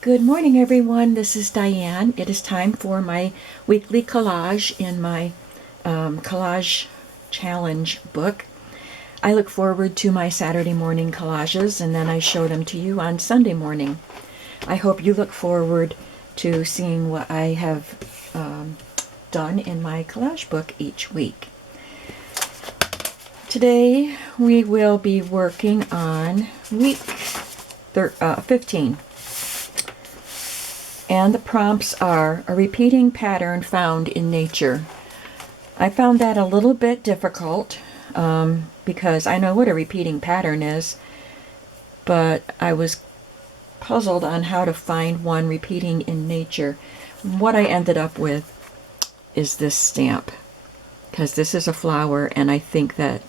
Good morning, everyone. This is Diane. It is time for my weekly collage in my collage challenge book. I look forward to my Saturday morning collages, and then I show them to you on Sunday morning. I hope you look forward to seeing what I have done in my collage book each week. Today we will be working on week 15. And the prompts are a repeating pattern found in nature. I found that a little bit difficult because I know what a repeating pattern is, but I was puzzled on how to find one repeating in nature. What I ended up with is this stamp, because this is a flower, and I think that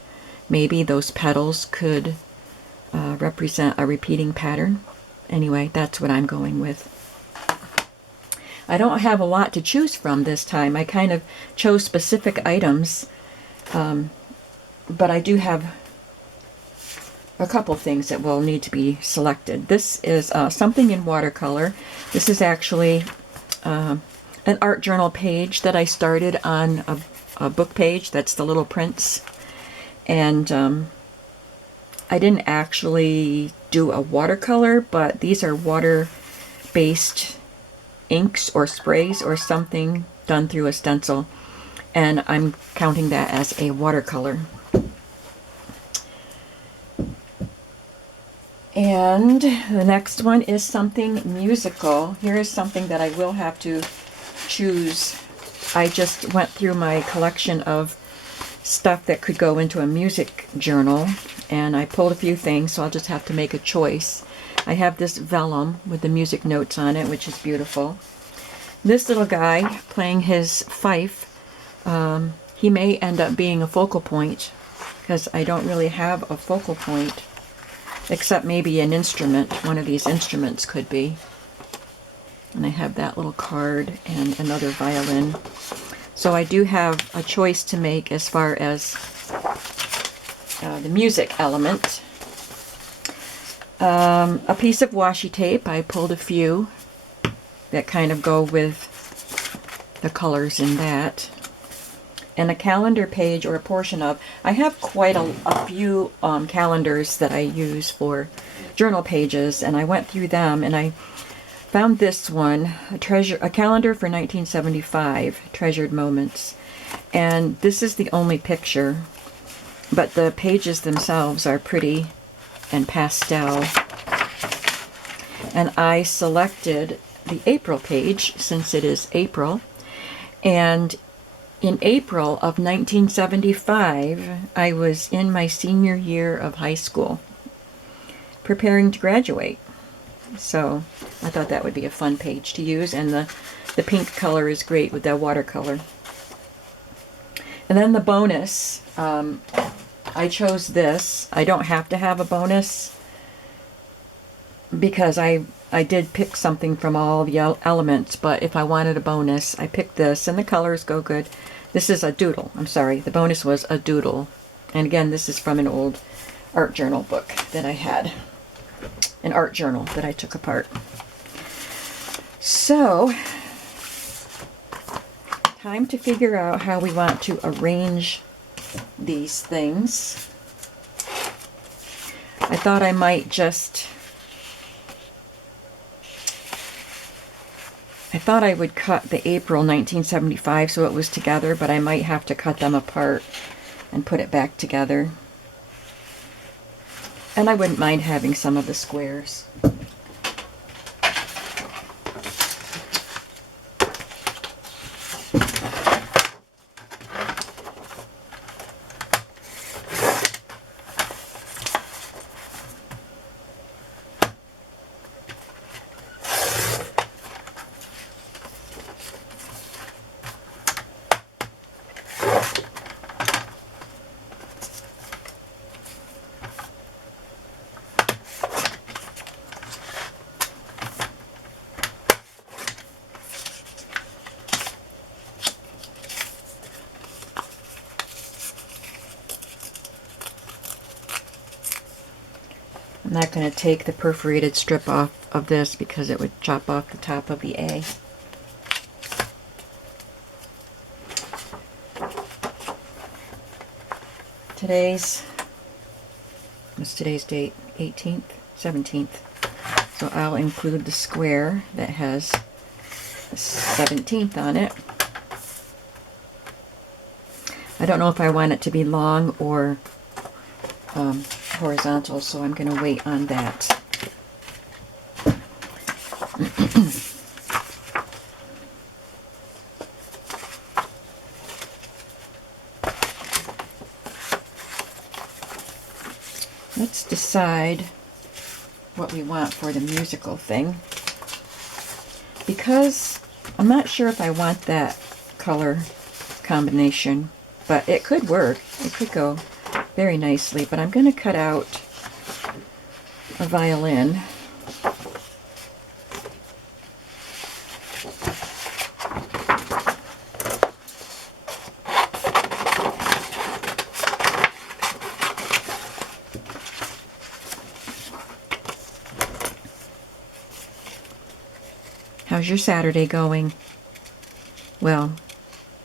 maybe those petals could represent a repeating pattern. Anyway, that's what I'm going with. I don't have a lot to choose from this time. I kind of chose specific items, but I do have a couple things that will need to be selected. This is something in watercolor. This is actually an art journal page that I started on a book page. That's the Little Prince. And I didn't actually do a watercolor, but these are water-based inks or sprays or something done through a stencil, and I'm counting that as a watercolor. And the next one is something musical. Here is something that I will have to choose. I just went through my collection of stuff that could go into a music journal, and I pulled a few things, so I'll just have to make a choice. I have this vellum with the music notes on it, which is beautiful. This little guy playing his fife, he may end up being a focal point, because I don't really have a focal point, except maybe an instrument. One of these instruments could be. And I have that little card and another violin. So I do have a choice to make as far as the music element. A piece of washi tape. I pulled a few that kind of go with the colors in that. And a calendar page, or a portion of. I have quite a few calendars that I use for journal pages, and I went through them and I found this one, a calendar for 1975, Treasured Moments. And this is the only picture, but the pages themselves are pretty and pastel. And I selected the April page, since it is April. And in April of 1975, I was in my senior year of high school, preparing to graduate. So I thought that would be a fun page to use, and the pink color is great with that watercolor. And then the bonus, I chose this. I don't have to have a bonus because I did pick something from all the elements, but if I wanted a bonus, I picked this, and the colors go good. This is a doodle. I'm sorry, the bonus was a doodle. And again, this is from an old art journal book that I had. An art journal that I took apart. So, time to figure out how we want to arrange these things. I thought I might just... I thought I would cut the April 1975 so it was together, but I might have to cut them apart and put it back together. And I wouldn't mind having some of the squares. I'm not going to take the perforated strip off of this because it would chop off the top of the A. What's today's date? 18th? 17th. So I'll include the square that has the 17th on it. I don't know if I want it to be long or horizontal, so I'm going to wait on that. Let's decide what we want for the musical thing. Because I'm not sure if I want that color combination, but it could work. It could go very nicely, but I'm going to cut out a violin. How's your Saturday going? Well,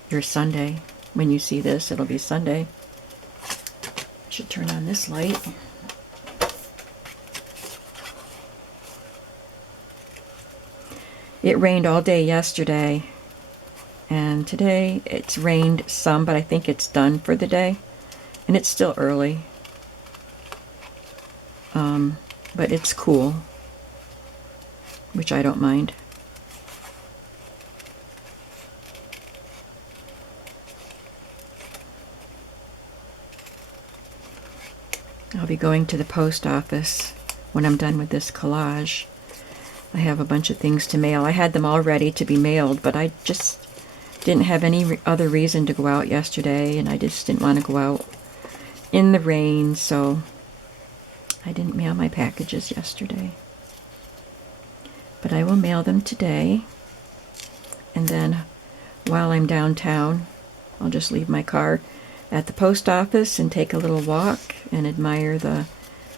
your Sunday. When you see this, it'll be Sunday. I should turn on this light. It rained all day yesterday, and today it's rained some, but I think it's done for the day, and it's still early. But it's cool, which I don't mind. I'll be going to the post office when I'm done with this collage. I have a bunch of things to mail. I had them all ready to be mailed, but I just didn't have any other reason to go out yesterday, and I just didn't want to go out in the rain, so I didn't mail my packages yesterday. But I will mail them today, and then while I'm downtown, I'll just leave my car at the post office and take a little walk and admire the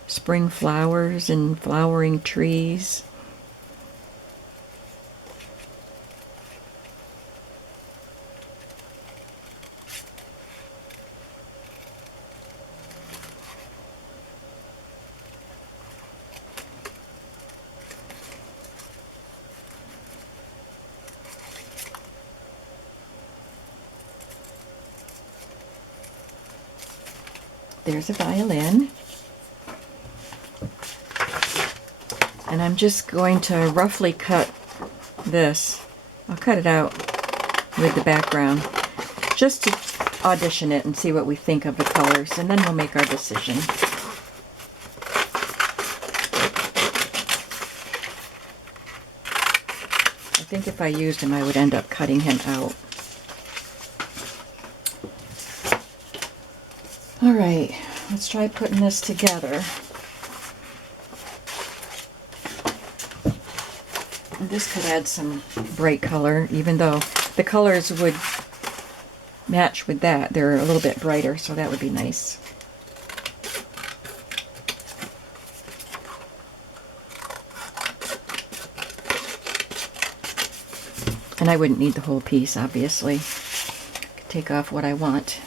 spring flowers and flowering trees. There's a violin. And I'm just going to roughly cut this. I'll cut it out with the background just to audition it and see what we think of the colors, and then we'll make our decision. I think if I used him, I would end up cutting him out. All right, let's try putting this together. And this could add some bright color, even though the colors would match with that. They're a little bit brighter, so that would be nice. And I wouldn't need the whole piece, obviously. I could take off what I want.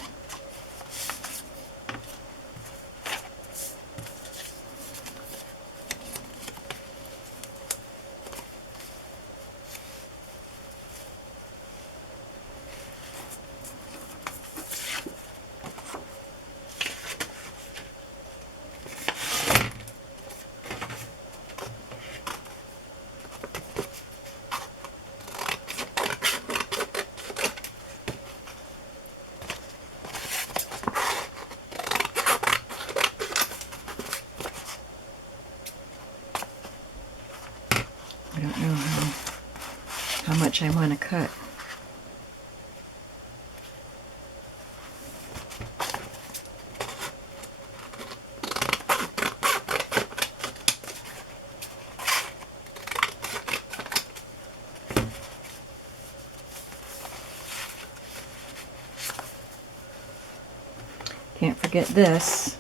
I don't know how much I want to cut. Can't forget this.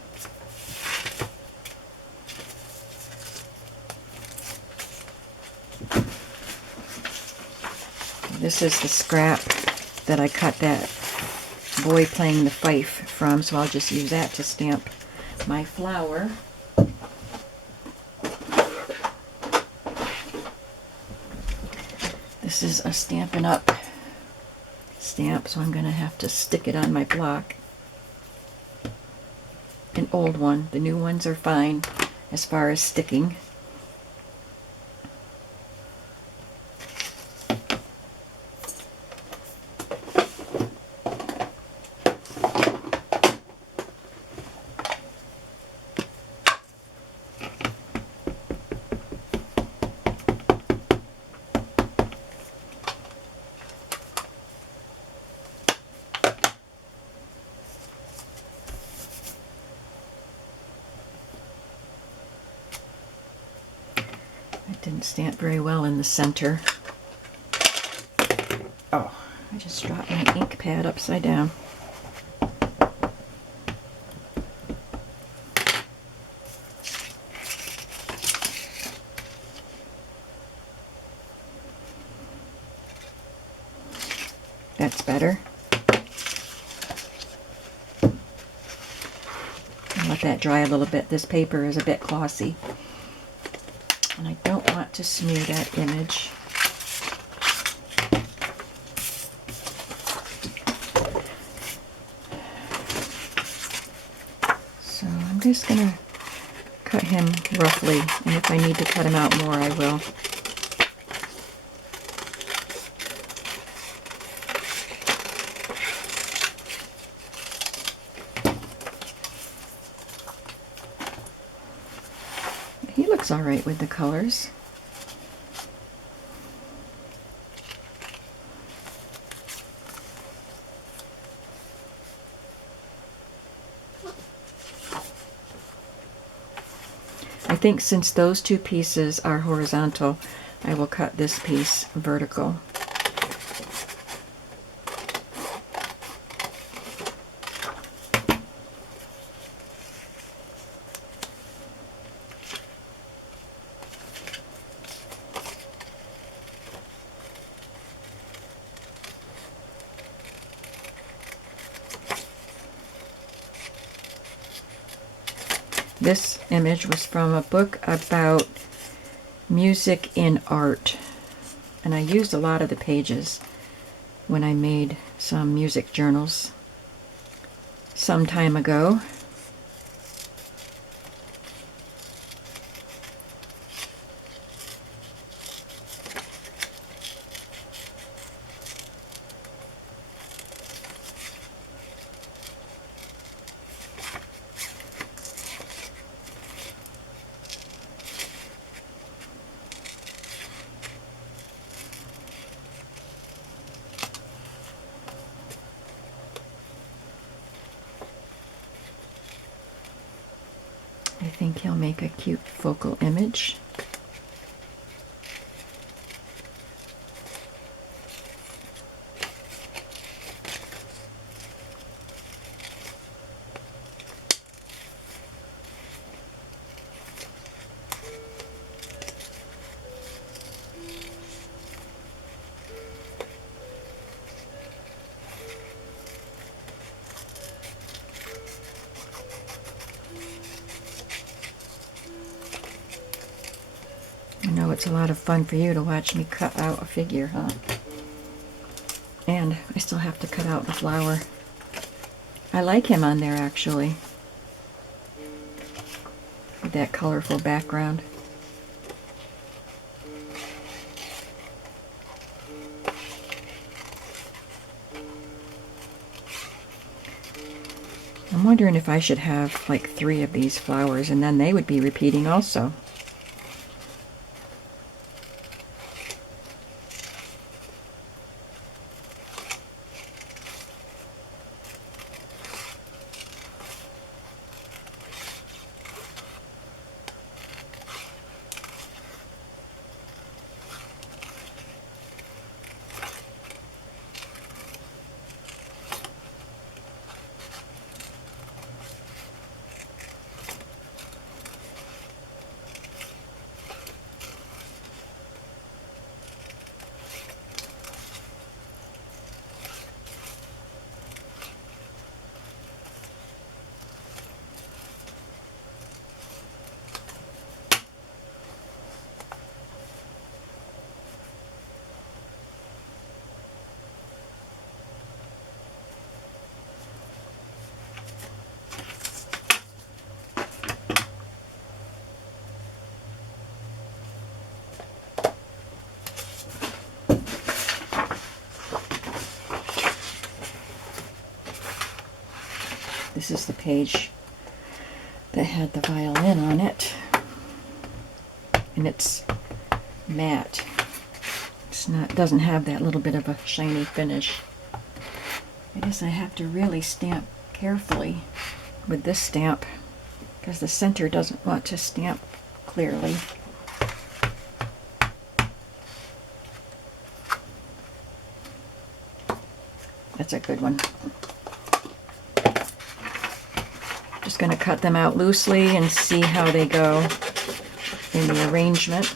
This is the scrap that I cut that boy playing the fife from, so I'll just use that to stamp my flower. This is a Stampin' Up! Stamp, so I'm going to have to stick it on my block. An old one. The new ones are fine as far as sticking. It didn't stamp very well in the center. Oh, I just dropped my ink pad upside down. That's better. I'll let that dry a little bit. This paper is a bit glossy. And I don't want to smear that image. So I'm just going to cut him roughly, and if I need to cut him out more, I will. He looks all right with the colors. I think since those two pieces are horizontal, I will cut this piece vertical. This image was from a book about music in art, and I used a lot of the pages when I made some music journals some time ago. I think he'll make a cute focal image. I know it's a lot of fun for you to watch me cut out a figure, huh? And I still have to cut out the flower. I like him on there, actually, with that colorful background. I'm wondering if I should have like 3 of these flowers, and then they would be repeating also. This is the page that had the violin on it. And it's matte. Doesn't have that little bit of a shiny finish. I guess I have to really stamp carefully with this stamp because the center doesn't want to stamp clearly. That's a good one. Just going to cut them out loosely and see how they go in the arrangement.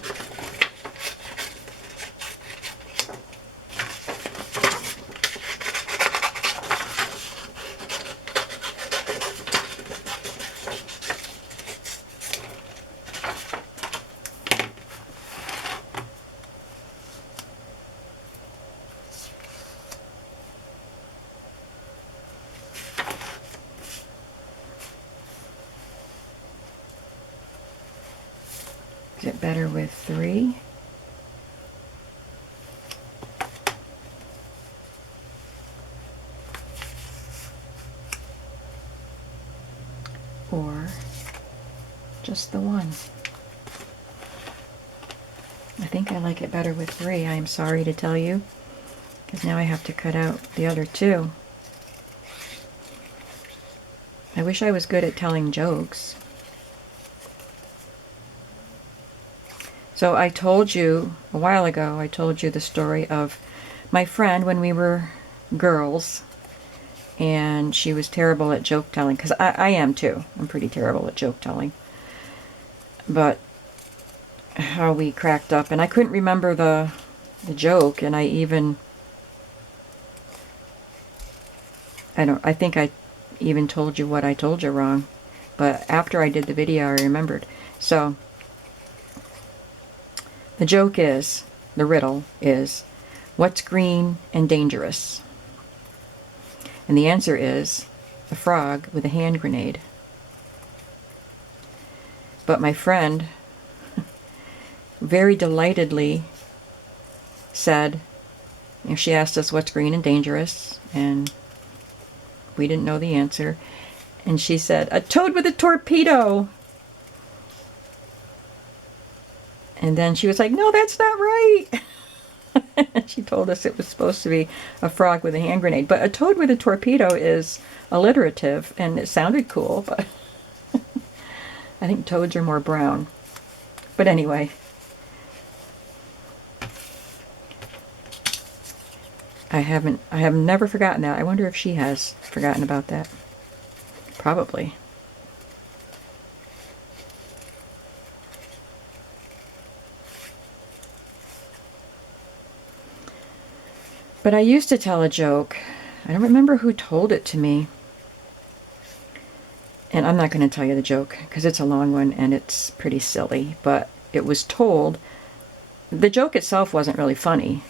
Is it better with 3? Or just the 1? I think I like it better with 3. I am sorry to tell you, because now I have to cut out the other 2. I wish I was good at telling jokes. So I told you a while ago, I told you the story of my friend when we were girls, and she was terrible at joke telling, because I am too. I'm pretty terrible at joke telling. But how we cracked up, and I couldn't remember the joke, and I think I even told you what I told you wrong. But after I did the video, I remembered. So the joke is, the riddle is, what's green and dangerous? And the answer is a frog with a hand grenade. But my friend very delightedly said, she asked us what's green and dangerous, and we didn't know the answer. And she said, a toad with a torpedo. And then she was like, no, that's not right. She told us it was supposed to be a frog with a hand grenade. But a toad with a torpedo is alliterative, and it sounded cool, but I think toads are more brown. But anyway. I have never forgotten that. I wonder if she has forgotten about that. Probably. But I used to tell a joke. I don't remember who told it to me. And I'm not going to tell you the joke because it's a long one and it's pretty silly. But it was told. The joke itself wasn't really funny.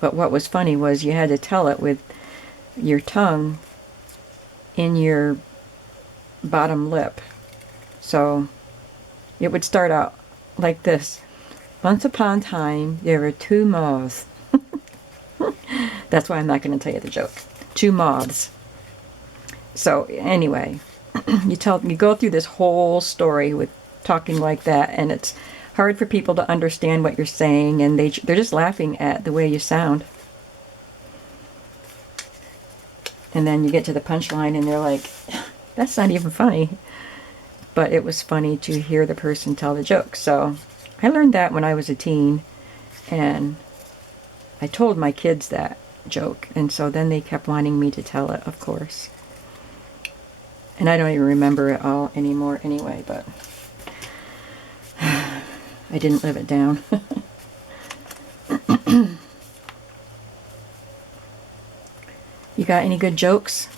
But what was funny was you had to tell it with your tongue in your bottom lip. So it would start out like this. Once upon a time, there were 2 moths. That's why I'm not going to tell you the joke. 2 moths. So anyway, you go through this whole story with talking like that, and it's hard for people to understand what you're saying, and they're just laughing at the way you sound. And then you get to the punchline, and they're like, that's not even funny. But it was funny to hear the person tell the joke. So I learned that when I was a teen, and I told my kids that joke, and so then they kept wanting me to tell it, of course. And I don't even remember it all anymore anyway, but I didn't live it down. You got any good jokes?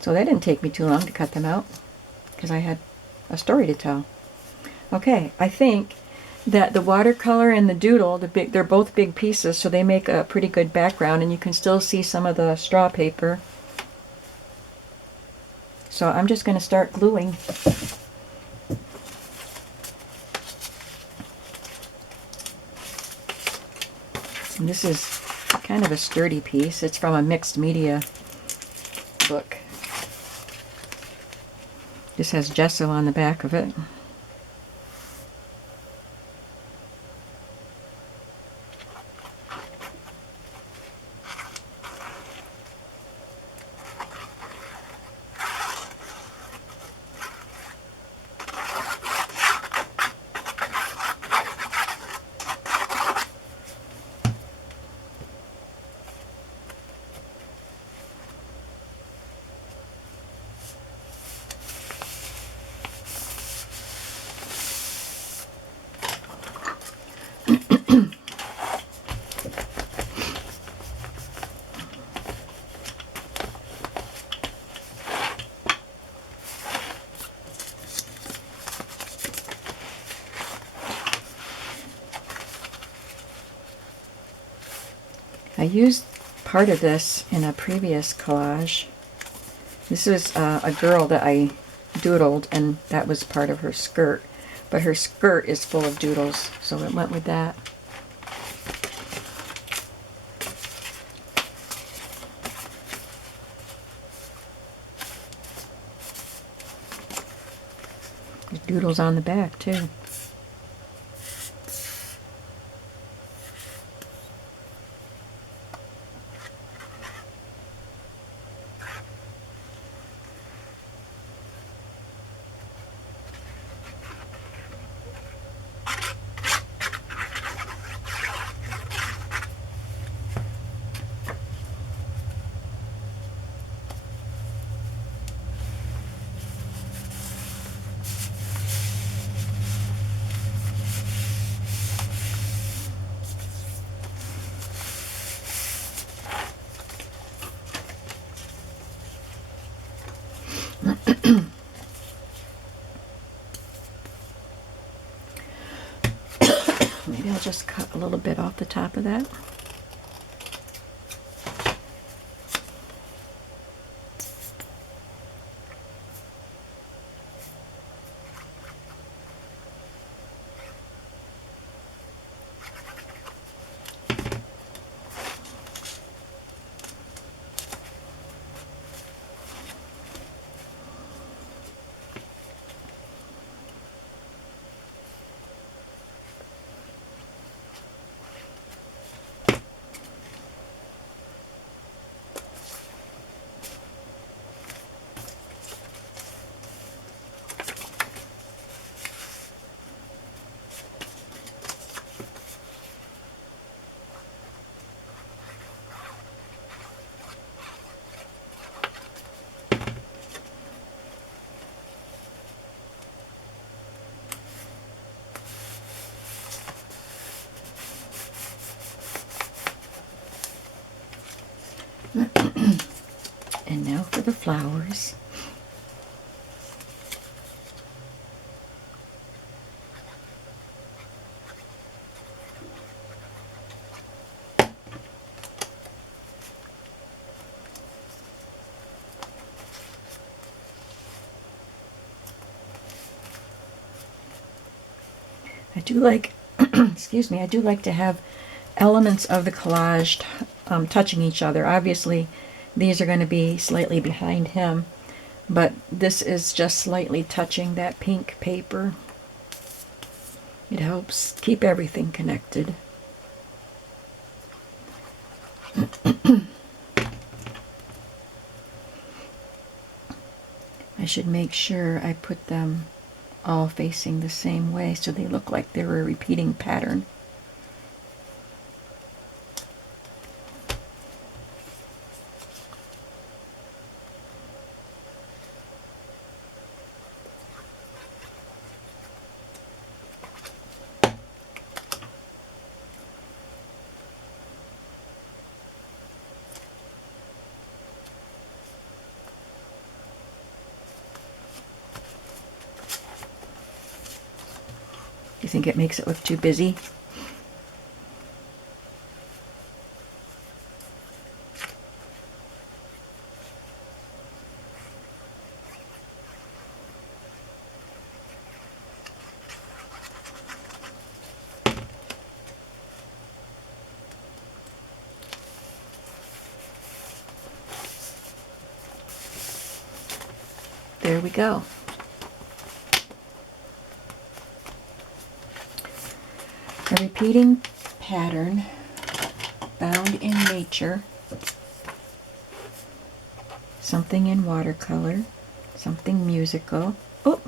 So that didn't take me too long to cut them out because I had a story to tell. Okay, I think that the watercolor and the doodle, they're both big pieces, so they make a pretty good background, and you can still see some of the straw paper. So I'm just going to start gluing. And this is kind of a sturdy piece. It's from a mixed media book. This has gesso on the back of it. I used part of this in a previous collage. This was a girl that I doodled, and that was part of her skirt. But her skirt is full of doodles, so it went with that. There's doodles on the back, too. Maybe I'll just cut a little bit off the top of that. And now for the flowers. I do like, excuse me, I do like to have elements of the collage touching each other. Obviously, these are going to be slightly behind him, but this is just slightly touching that pink paper. It helps keep everything connected. I should make sure I put them all facing the same way so they look like they're a repeating pattern. You think it makes it look too busy? there we go. A repeating pattern bound in nature. Something in watercolor. Something musical. Oh,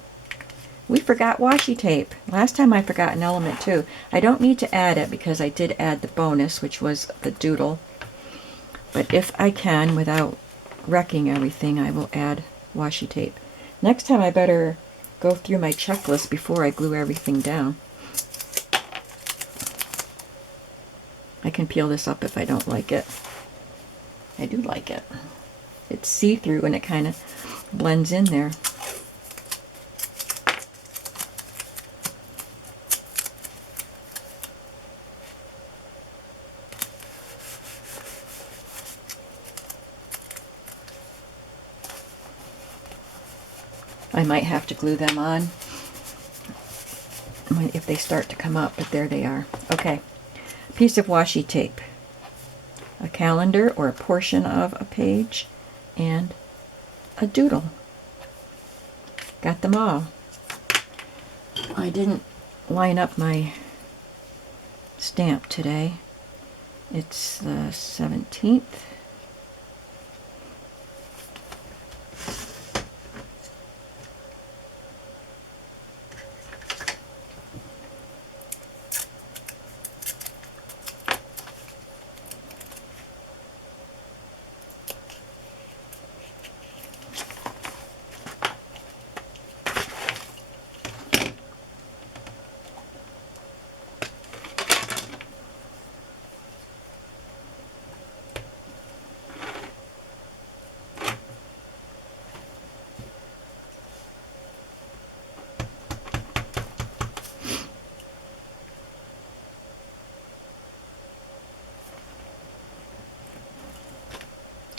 we forgot washi tape. Last time I forgot an element too. I don't need to add it because I did add the bonus, which was the doodle. But if I can, without wrecking everything, I will add washi tape. Next time I better go through my checklist before I glue everything down. I can peel this up if I don't like it. I do like it. It's see-through and it kind of blends in there. I might have to glue them on if they start to come up, but there they are. Okay, piece of washi tape, a calendar or a portion of a page, and a doodle. Got them all. I didn't line up my stamp today. It's the 17th.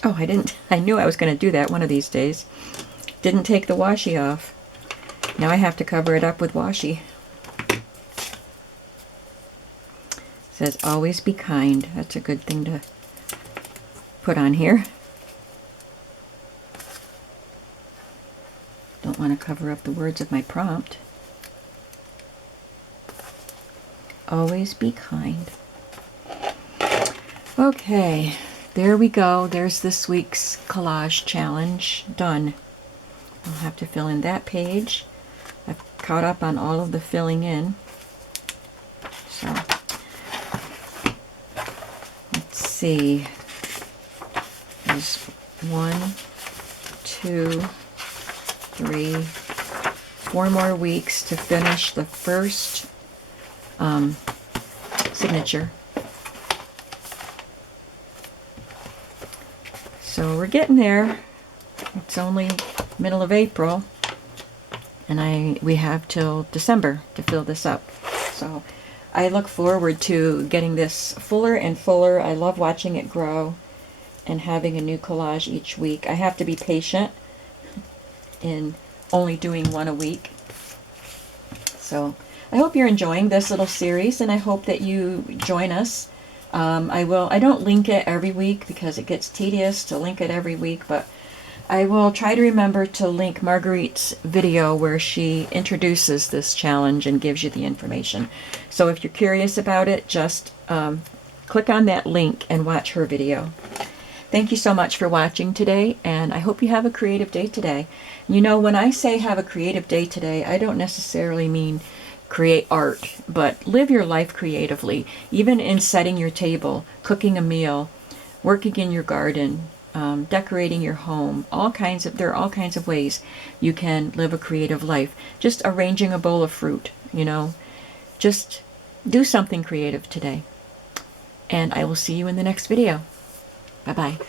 Oh, I knew I was going to do that one of these days. Didn't take the washi off. Now I have to cover it up with washi. It says, always be kind. That's a good thing to put on here. Don't want to cover up the words of my prompt. Always be kind. Okay. There we go. There's this week's collage challenge done. I'll have to fill in that page. I've caught up on all of the filling in. So, let's see. There's 1, 2, 3, 4 more weeks to finish the first signature. So we're getting there. It's only middle of April, and we have till December to fill this up. So I look forward to getting this fuller and fuller. I love watching it grow and having a new collage each week. I have to be patient in only doing one a week. So I hope you're enjoying this little series, and I hope that you join us. I don't link it every week because it gets tedious to link it every week, but I will try to remember to link Marguerite's video where she introduces this challenge and gives you the information. So if you're curious about it, just click on that link and watch her video. Thank you so much for watching today, and I hope you have a creative day today. You know, when I say have a creative day today, I don't necessarily mean create art, but live your life creatively, even in setting your table, cooking a meal, working in your garden, decorating your home. There are all kinds of ways you can live a creative life. Just arranging a bowl of fruit, you know, just do something creative today. And I will see you in the next video. Bye-bye.